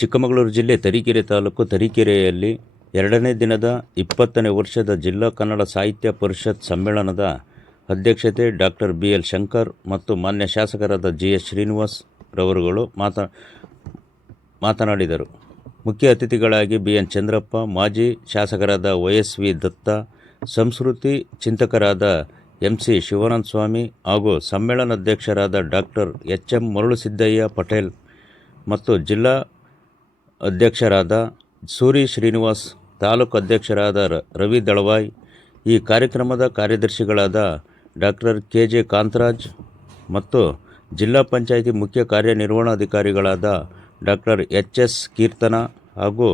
ಚಿಕ್ಕಮಗಳೂರು ಜಿಲ್ಲೆ ತರೀಕೆರೆ ತಾಲೂಕು ತರೀಕೆರೆಯಲ್ಲಿ ಎರಡನೇ ದಿನದ ಇಪ್ಪತ್ತನೇ ವರ್ಷದ ಜಿಲ್ಲಾ ಕನ್ನಡ ಸಾಹಿತ್ಯ ಪರಿಷತ್ ಸಮ್ಮೇಳನದ ಅಧ್ಯಕ್ಷತೆ ಡಾಕ್ಟರ್ ಬಿ ಎಲ್ ಶಂಕರ್ ಮತ್ತು ಮಾನ್ಯ ಶಾಸಕರಾದ ಜಿ ಎಸ್ ಶ್ರೀನಿವಾಸ್ ರವರುಗಳು ಮಾತಾ ಮಾತನಾಡಿದರು. ಮುಖ್ಯ ಅತಿಥಿಗಳಾಗಿ ಬಿ ಎನ್ ಚಂದ್ರಪ್ಪ, ಮಾಜಿ ಶಾಸಕರಾದ ವೈ ಎಸ್ ವಿ ದತ್ತ, ಸಂಸ್ಕೃತಿ ಚಿಂತಕರಾದ ಎಂ ಸಿ ಶಿವಾನಂದ ಸ್ವಾಮಿ ಹಾಗೂ ಸಮ್ಮೇಳನಾಧ್ಯಕ್ಷರಾದ doctor H M Marulusiddaiah Patel ಮತ್ತು ಜಿಲ್ಲಾ ಅಧ್ಯಕ್ಷರಾದ ಸೂರಿ ಶ್ರೀನಿವಾಸ್, ತಾಲೂಕು ಅಧ್ಯಕ್ಷರಾದ ರವಿ ದಳವಾಯ್, ಈ ಕಾರ್ಯಕ್ರಮದ ಕಾರ್ಯದರ್ಶಿಗಳಾದ ಡಾಕ್ಟರ್ ಕೆ ಜೆ ಕಾಂತರಾಜ್ ಮತ್ತು ಜಿಲ್ಲಾ ಪಂಚಾಯಿತಿ ಮುಖ್ಯ ಕಾರ್ಯನಿರ್ವಹಣಾಧಿಕಾರಿಗಳಾದ ಡಾಕ್ಟರ್ ಎಚ್ ಎಸ್ ಕೀರ್ತನ ಹಾಗೂ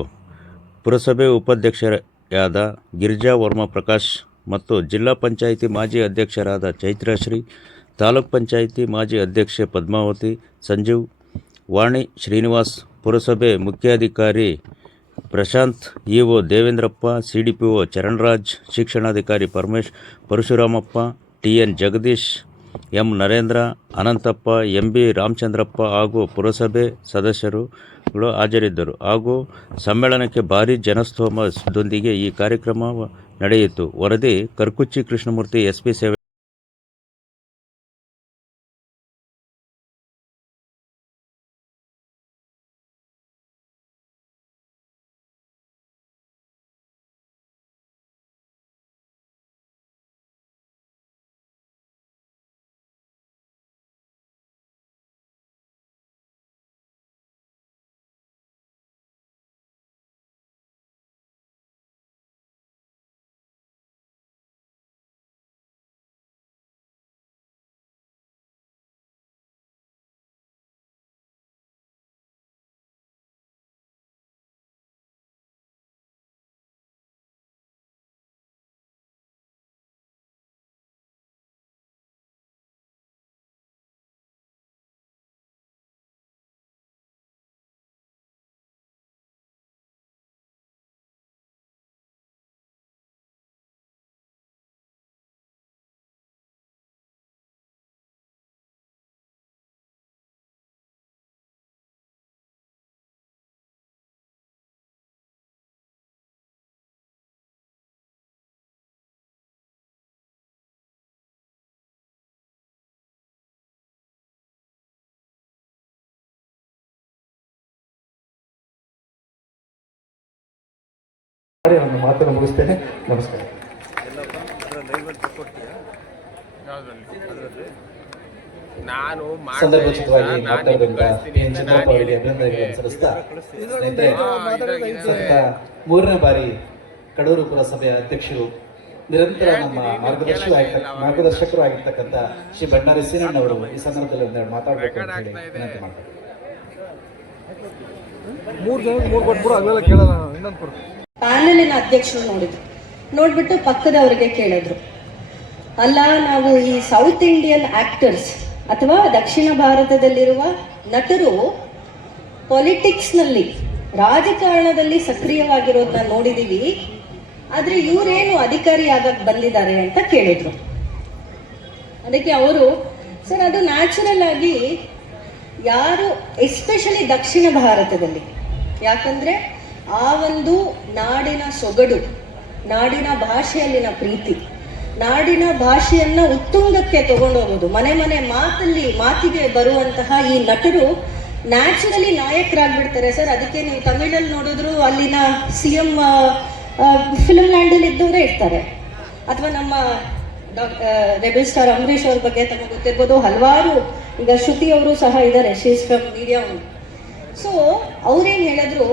ಪುರಸಭೆ ಉಪಾಧ್ಯಕ್ಷರಾದ ಗಿರಿಜಾ ವರ್ಮ ಪ್ರಕಾಶ್ ಮತ್ತು ಜಿಲ್ಲಾ ಪಂಚಾಯಿತಿ ಮಾಜಿ ಅಧ್ಯಕ್ಷರಾದ ಚೈತ್ರಶ್ರೀ, ತಾಲೂಕ್ ಪಂಚಾಯಿತಿ ಮಾಜಿ ಅಧ್ಯಕ್ಷೆ ಪದ್ಮಾವತಿ, ಸಂಜೀವ್, ವಾಣಿ ಶ್ರೀನಿವಾಸ್ ಪುರಸಭೆ ಮುಖ್ಯಾಧಿಕಾರಿ Prashanth, EO Devendrappa C D P O Charanraj, ಶಿಕ್ಷಣಾಧಿಕಾರಿ Paramesh, Parashuramappa T N Jagadish, M Narendra, Ananthappa M B Ramachandrappa ಹಾಗೂ ಪುರಸಭೆ ಸದಸ್ಯರುಗಳು ಹಾಜರಿದ್ದರು. ಹಾಗೂ ಸಮ್ಮೇಳನಕ್ಕೆ ಭಾರೀ ಜನಸ್ತೋಮದೊಂದಿಗೆ ಈ ಕಾರ್ಯಕ್ರಮ ನಡೆಯಿತು. ವರದಿ ಕರ್ಕುಚ್ಚಿ ಕೃಷ್ಣಮೂರ್ತಿ ಎಸ್ ಪಿ ಸೇವೆ ನನ್ನ ಮಾತನ್ನು ಮುಗಿಸ್ತೇನೆ. ನಮಸ್ಕಾರ. ನಾನು ಸಂದರ್ಭೋಚಿತವಾಗಿ ಮೂರನೇ ಬಾರಿ ಕಡೂರು ಪುರಸಭೆಯ ಅಧ್ಯಕ್ಷರು ನಿರಂತರ ನಮ್ಮ ಮಾರ್ಗದರ್ಶಿ ಮಾರ್ಗದರ್ಶಕರು ಆಗಿರ್ತಕ್ಕಂಥ ಶ್ರೀ ಭಂಡಾರಿ ಸೀನಣ್ಣವರು ಈ ಸಂದರ್ಭದಲ್ಲಿ ಒಂದೆರಡು ಮಾತಾಡಬೇಕು ಅಂತ ಹೇಳಿ ವಿನಂತಿ ಮಾಡ್ತಾರೆ ಮೂರು ಜನಕ್ಕೆ ಮೂರು ಕೊಟ್ಬಿಡು ಅಲ್ಲೆಲ್ಲ ಕೇಳಲ್ಲ ನಾವು ಇನ್ನೊಂದು ಕೊಡು. ಪ್ಯಾನೆಲಿನ ಅಧ್ಯಕ್ಷರು ನೋಡಿದ್ರು. ನೋಡ್ಬಿಟ್ಟು ಪಕ್ಕದವರಿಗೆ ಕೇಳಿದ್ರು. ಅಲ್ಲ, ನಾವು ಈ ಸೌತ್ ಇಂಡಿಯನ್ ಆಕ್ಟರ್ಸ್ ಅಥವಾ ದಕ್ಷಿಣ ಭಾರತದಲ್ಲಿರುವ ನಟರು ಪೊಲಿಟಿಕ್ಸ್ನಲ್ಲಿ ರಾಜಕಾರಣದಲ್ಲಿ ಸಕ್ರಿಯವಾಗಿರೋದನ್ನ ನೋಡಿದೀವಿ. ಆದ್ರೆ ಇವರೇನು ಅಧಿಕಾರಿ ಆಗಕ್ ಬಂದಿದ್ದಾರೆ ಅಂತ ಕೇಳಿದ್ರು. ಅದಕ್ಕೆ ಅವರು, ಸರ್, ಅದು ನ್ಯಾಚುರಲ್ ಆಗಿ ಯಾರು ಎಸ್ಪೆಷಲಿ ದಕ್ಷಿಣ ಭಾರತದಲ್ಲಿ, ಯಾಕಂದ್ರೆ ಆ ಒಂದು ನಾಡಿನ ಸೊಗಡು, ನಾಡಿನ ಭಾಷೆಯಲ್ಲಿನ ಪ್ರೀತಿ, ನಾಡಿನ ಭಾಷೆಯನ್ನ ಉತ್ತುಂಗಕ್ಕೆ ತಗೊಂಡೋಗೋದು ಮನೆ ಮನೆ ಮಾತಲ್ಲಿ ಮಾತಿಗೆ ಬರುವಂತಹ ಈ ನಟರು ನ್ಯಾಚುರಲಿ ನಾಯಕರಾಗ್ಬಿಡ್ತಾರೆ ಸರ್. ಅದಕ್ಕೆ ನೀವು ತಮಿಳಲ್ಲಿ ನೋಡಿದ್ರು ಅಲ್ಲಿನ ಸಿ ಎಂ ಫಿಲ್ಮ್ ಲ್ಯಾಂಡಲ್ಲಿ ಇದ್ದವರೇ ಇರ್ತಾರೆ. ಅಥವಾ ನಮ್ಮ ರೆಬಲ್ ಸ್ಟಾರ್ ಅಂಬರೀಶ್ ಅವ್ರ ಬಗ್ಗೆ ತಮಗೆ ಗೊತ್ತಿರ್ಬೋದು. ಹಲವಾರು ಈಗ ಶ್ರುತಿ ಅವರು ಸಹ ಇದ್ದಾರೆ. ಶೀಸ್ ಫ್ರಮ್ ಮೀಡಿಯಾ ಸೊ ಅವ್ರೇನು ಹೇಳಿದ್ರು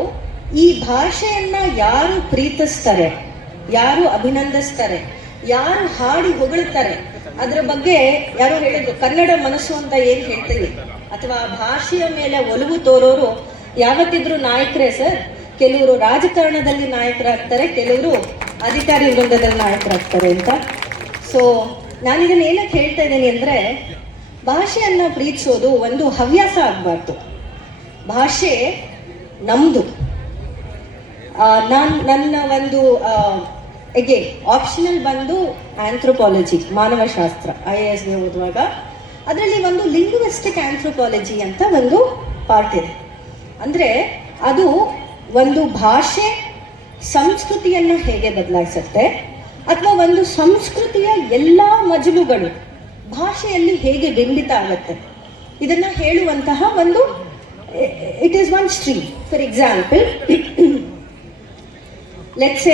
ಈ ಭಾಷೆಯನ್ನ ಯಾರು ಪ್ರೀತಿಸ್ತಾರೆ? ಯಾರು ಅಭಿನಂದಿಸ್ತಾರೆ? ಯಾರು ಹಾಡಿ ಹೊಗಳ್ತಾರೆ? ಅದ್ರ ಬಗ್ಗೆ ಯಾರು ಹೇಳಿದ್ರು, ಕನ್ನಡ ಮನಸ್ಸು ಅಂತ ಏನ್ ಹೇಳ್ತೀವಿ ಅಥವಾ ಭಾಷೆಯ ಮೇಲೆ ಒಲವು ತೋರೋರು ಯಾವತ್ತಿದ್ರು ನಾಯಕರೇ ಸರ್? ಕೆಲವರು ರಾಜಕಾರಣದಲ್ಲಿ ನಾಯಕರಾಗ್ತಾರೆ, ಕೆಲವರು ಅಧಿಕಾರಿ ವೃಂದದಲ್ಲಿ ನಾಯಕರಾಗ್ತಾರೆ ಅಂತ. ಸೊ ನಾನು ಇದನ್ನ ಏನಕ್ಕೆ ಹೇಳ್ತಾ ಇದ್ದೀನಿ ಅಂದ್ರೆ, ಭಾಷೆಯನ್ನ ಪ್ರೀತಿಸೋದು ಒಂದು ಹವ್ಯಾಸ ಆಗಬಾರ್ದು. ಭಾಷೆ ನಮ್ದು. ನಾನು, ನನ್ನ ಒಂದು ಎಗೆ ಆಪ್ಷನಲ್ ಬಂದು ಆಂಥ್ರೋಪಾಲಜಿ ಮಾನವಶಾಸ್ತ್ರ ಐ ಎ ಎಸ್ಗೆ ಓದುವಾಗ ಅದರಲ್ಲಿ ಒಂದು ಲಿಂಗ್ವಿಸ್ಟಿಕ್ ಆಂಥ್ರೋಪಾಲಜಿ ಅಂತ ಒಂದು ಪಾರ್ಟ್ ಇದೆ. ಅಂದರೆ ಅದು ಒಂದು ಭಾಷೆ ಸಂಸ್ಕೃತಿಯನ್ನು ಹೇಗೆ ಬದಲಾಯಿಸುತ್ತೆ, ಅಥವಾ ಒಂದು ಸಂಸ್ಕೃತಿಯ ಎಲ್ಲ ಮಜಲುಗಳು ಭಾಷೆಯಲ್ಲಿ ಹೇಗೆ ಬಿಂಬಿತ ಆಗುತ್ತೆ. ಇದನ್ನು ಹೇಳುವಂತಹ ಒಂದು it is one stream for example let's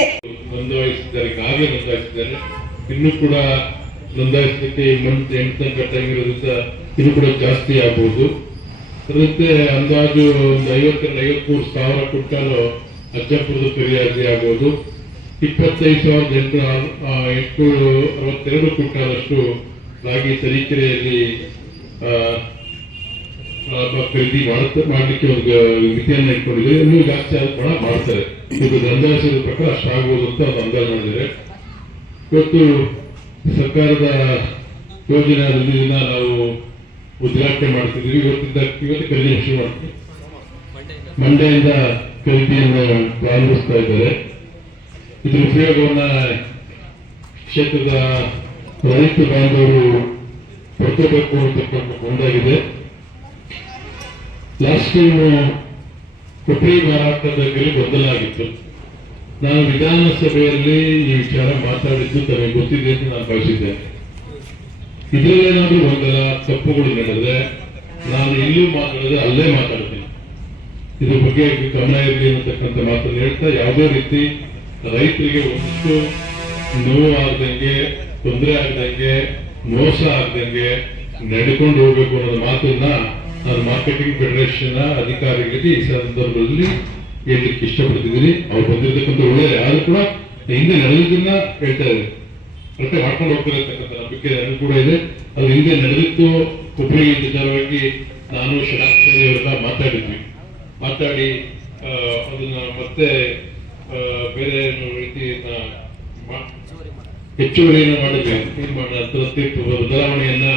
ನೋಂದಾಯಿಸಿದ್ದಾರೆ, ಕಾರ್ಯ ನೋಂದಾಯಿಸಿದ್ದಾರೆ. ಇನ್ನೂ ಕೂಡ ನೋಂದಾಯಿಸಲಿಕ್ಕೆ ಮಂತ್ ಎಂಟು ಇರೋದ್ರಿಂದ ಇನ್ನೂ ಕೂಡ ಜಾಸ್ತಿ ಆಗ್ಬೋದು. ಅದರಂತೆ ಅಂದಾಜು ಒಂದು ಐವತ್ತರಿಂದ ಐವತ್ಮೂರು ಸಾವಿರ ಕ್ವಿಂಟಾಲು ಅಜ್ಜಪುರದ ಫಿರ್ಯಾದಿ ಆಗ್ಬೋದು. ಇಪ್ಪತ್ತೈದು ಸಾವಿರದ ಎಂಟು ಎಂಟುನೂರ ಅರವತ್ತೆರಡು ಕ್ವಿಂಟಾಲಷ್ಟು ರಾಗಿ ತರೀಕೆರೆಯಲ್ಲಿ ಆ, ಖರೀದಿ ಮಾಡುತ್ತ ಮಾಡಲಿಕ್ಕೆ ಒಂದು ಮಿತಿಯನ್ನು ಇಟ್ಕೊಂಡಿದ್ದಾರೆ ಇನ್ನೂ ಜಾಸ್ತಿ ಆದ ಕೂಡ ಮಾಡ್ತಾರೆ. ಇದು ಅಂದಾಜಿನ ಪ್ರಕಾರ ಅಷ್ಟಾಗ್ಬೋದು ಅಂತ ಒಂದು ಅಂದಾಜು ಮಾಡಿದ್ದಾರೆ. ಇವತ್ತು ಸರ್ಕಾರದ ಯೋಜನೆ ಇದನ್ನ ನಾವು ಉದ್ಘಾಟನೆ ಮಾಡ್ತಿದ್ದೀವಿ. ಇವತ್ತಿಂದ ಇವತ್ತು ಖರೀದಿ ಶುರು ಮಾಡ್ತೀವಿ. ಮಂಡ್ಯದಿಂದ ಖರೀದಿಯನ್ನು ಪ್ರಾರಂಭಿಸ್ತಾ ಇದ್ದಾರೆ. ಇದ್ರ ಉಪಯೋಗವನ್ನ ಕ್ಷೇತ್ರದ ರೈತ ಬಾಂಧವರು ಪಡ್ಕೋಬೇಕು ಅಂತಕ್ಕಂಥ ಒಂದಾಗಿದೆ ಲಾಸ್ಟ್ ಕೊಠಡಿ ಮಾರಾಟದ ಆಗಿತ್ತು ನಾನು ವಿಧಾನಸಭೆಯಲ್ಲಿ ಈ ವಿಚಾರ ಮಾತಾಡಿದ್ದು ತನಗೆ ಗೊತ್ತಿದೆ ಅಂತ ನಾನು ಭಾವಿಸಿದ್ದೆ. ಇದರಲ್ಲೇನಾದ್ರೂ ಗೊಂದಲ ತಪ್ಪುಗಳು ನಡೆದ್ರೆ ನಾನು ಎಲ್ಲೂ ಮಾತಾಡದೆ ಅಲ್ಲೇ ಮಾತಾಡ್ತೀನಿ. ಇದ್ರ ಬಗ್ಗೆ ಗಮನ ಇರಲಿ ಅನ್ನತಕ್ಕಂಥ ಮಾತನ್ನು ಹೇಳ್ತಾ ಯಾವುದೇ ರೀತಿ ರೈತರಿಗೆ ಒಂದಷ್ಟು ನೋವು ಆಗದಂಗೆ, ತೊಂದರೆ ಆಗದಂಗೆ, ಮೋಸ ಆಗ್ದಂಗೆ ನಡ್ಕೊಂಡು ಹೋಗ್ಬೇಕು ಅನ್ನೋದು ಮಾತನ್ನ ನಾನು ಮಾರ್ಕೆಟಿಂಗ್ ಫೆಡರೇಷನ್ ಅಧಿಕಾರಿಗಳಿಗೆ ಈ ಸಂದರ್ಭದಲ್ಲಿ ಹೇಳಲಿಕ್ಕೆ ಇಷ್ಟಪಡ್ತಿದ್ದೀನಿ. ಅವ್ರು ಬಂದಿರತಕ್ಕಂಥ ಒಳ್ಳೆಯ ಯಾರು ಕೂಡ ಹಿಂದೆ ನಡೆದಿದ್ದನ್ನ ಹೇಳ್ತಾ ಇದ್ದಾರೆ ಮತ್ತೆ ಮಾಡ್ಕೊಂಡು ಹೋಗ್ತಿರತಕ್ಕಂಥ ನಂಬಿಕೆ ನನಗೂ ಕೂಡ ಇದೆ. ಅದು ಹಿಂದೆ ನಡೆದಿತ್ತು. ಕೊಬ್ಬರಿ ವಿಚಾರವಾಗಿ ನಾನು ಷಡಾಕ್ಷರಿ ಅವರೆಲ್ಲ ಮಾತಾಡಿದ್ವಿ. ಮಾತಾಡಿ ಅದನ್ನ ಮತ್ತೆ ಬೇರೆ ರೀತಿ ಹೆಚ್ಚುವರಿಯನ್ನು ಮಾಡಿದ್ವಿ. ಬದಲಾವಣೆಯನ್ನ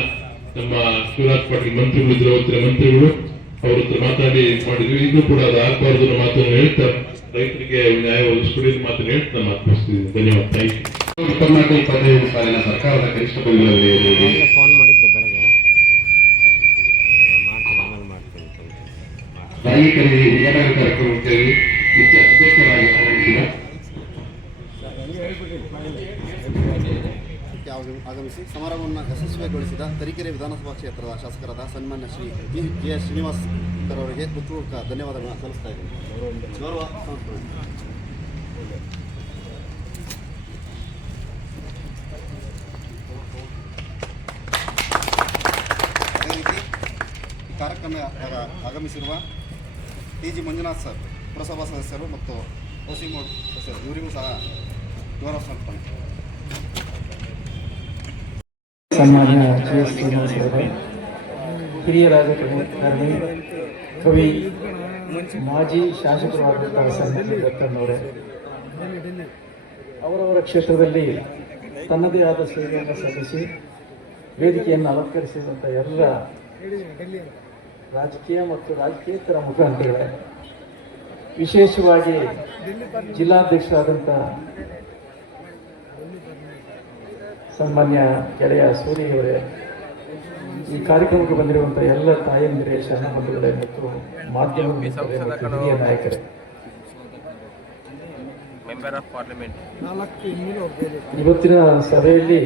ನಮ್ಮ ಶಿವರಾಜ್ ಪಾಟೀಲ್ ಮಂತ್ರಿಗಳು ಅವತ್ತಿನ ಮಂತ್ರಿಗಳು ಅವ್ರ ಹತ್ರ ಮಾತಾಡಿ ಮಾಡಿದ್ವಿ. ಇನ್ನು ಕೂಡ ಅದು ಆಗ್ಬಾರ್ದು ಅನ್ನೋ ಮಾತನ್ನು ಹೇಳ್ತಾ ರೈತರಿಗೆ ನ್ಯಾಯ ಒದಗಿಸ್ಕೊಡಿ ಮಾತನ್ನು ಹೇಳ್ತಾ ನಾನು ಮಾತು ಧನ್ಯವಾದ ಥ್ಯಾಂಕ್ ಯು ಇಪ್ಪತ್ನಾಲ್ಕು ಇಪ್ಪತ್ತೈದು ಸಾಲಿನ ಸರ್ಕಾರದ ಕನಿಷ್ಠ ಇರುವುದು ಫೋನ್ ಮಾಡಿದ್ದೆ ಬೆಳಗ್ಗೆ. ಮಾಡ್ತೀನಿ ಆಮೇಲೆ ಮಾಡ್ತೀನಿ ರಾಗಿ ಖರೀದಿ ವಿಜಯನಗರ ಕಾರ್ಯಕ್ರಮಕ್ಕೆ ಮುಖ್ಯ ಅಧ್ಯಕ್ಷರಾಗಿ ಆಗಮಿಸಿದ ಆಗಮಿಸಿ ಸಮಾರಂಭವನ್ನು ಯಶಸ್ವಿಗೊಳಿಸಿದ ತರೀಕೆರೆ ವಿಧಾನಸಭಾ ಕ್ಷೇತ್ರದ ಶಾಸಕರಾದ ಸನ್ಮಾನ್ಯ Shri B K S Srinivas ಅವರಿಗೆ ಹೃತ್ಪೂರ್ವಕ ಧನ್ಯವಾದಗಳನ್ನು ಸಲ್ಲಿಸ್ತಾ ಇದ್ದೀನಿ. ಗೌರವ ಅದೇ ರೀತಿ ಈ ಕಾರ್ಯಕ್ರಮ ಆಗಮಿಸಿರುವ ಟಿ ಜಿ ಮಂಜುನಾಥ್ ಸರ್, ಪುರಸಭಾ ಸದಸ್ಯರು ಮತ್ತು ಹೌಸಿಂಗ್ ಬೋರ್ಡ್ ಸದಸ್ಯರು, ಇವರಿಗೂ ಸಹ ಗೌರವ ಸಮರ್ಪಣೆ ಸನ್ಮಾನ್ಯ ಜಿ ಎಸ್ ಶ್ರೀನಿವಾಸ ಕವಿ ಮಾಜಿ ಶಾಸಕರಾದಂತಹ ಸನ್ಮಾನ್ಯ ದತ್ತಣ್ಣವರೇ ಅವರವರ ಕ್ಷೇತ್ರದಲ್ಲಿ ತನ್ನದೇ ಆದ ಸೇವೆಯನ್ನು ಸಲ್ಲಿಸಿ, ವೇದಿಕೆಯನ್ನು ಅಲಂಕರಿಸಿದಂಥ ಎಲ್ಲ ರಾಜಕೀಯ ಮತ್ತು ರಾಜಕೀಯೇತರ ಮುಖಂಡರುಗಳೇ, ವಿಶೇಷವಾಗಿ ಜಿಲ್ಲಾಧ್ಯಕ್ಷರಾದಂಥ ಸನ್ಮಾನ್ಯ ಗೆಳೆಯ ಸೂರಿಯವರೇ ಈ ಕಾರ್ಯಕ್ರಮಕ್ಕೆ ಬಂದಿರುವಂಥ ಎಲ್ಲ ತಾಯಂದಿರೇ ಶರಣ ಬಂಧುಗಳೇ ಮತ್ತು ಮಾಧ್ಯಮ ನಾಯಕರೇ. ಇವತ್ತಿನ ಸಭೆಯಲ್ಲಿ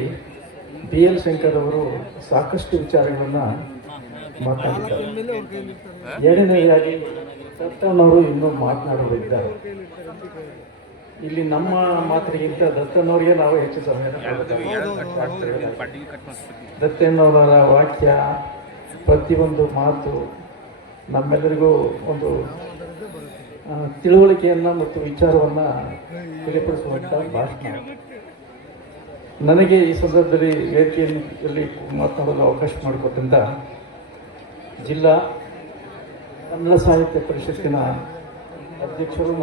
ಬಿ ಎಲ್ ಶಂಕರ್ ಅವರು ಸಾಕಷ್ಟು ವಿಚಾರಗಳನ್ನು ಮಾತನಾಡಿದ್ದಾರೆ ಎರಡನೇದಾಗಿ ದತ್ತಣ್ಣವರು ಇನ್ನೂ ಮಾತನಾಡುತ್ತಿದ್ದಾರೆ ಇಲ್ಲಿ ನಮ್ಮ ಮಾತಿಗಿಂತ ದತ್ತನವ್ರಿಗೆ ನಾವು ಹೆಚ್ಚು ಸಮಯ ದತ್ತನವರ ವಾಕ್ಯ ಪ್ರತಿಯೊಂದು ಮಾತು ನಮ್ಮೆಲ್ಲರಿಗೂ ಒಂದು ತಿಳುವಳಿಕೆಯನ್ನು ಮತ್ತು ವಿಚಾರವನ್ನು ತಿಳಿಪಡಿಸುವಂಥ ಭಾಷಣ. ನನಗೆ ಈ ಸಂದರ್ಭದಲ್ಲಿ ವೇದಿಕೆಯಲ್ಲಿ ಮಾತನಾಡಲು ಅವಕಾಶ ಮಾಡಿಕೊಟ್ಟಿಂದ ಜಿಲ್ಲಾ ಕನ್ನಡ ಸಾಹಿತ್ಯ ಪರಿಷತ್ತಿನ ಅಧ್ಯಕ್ಷರು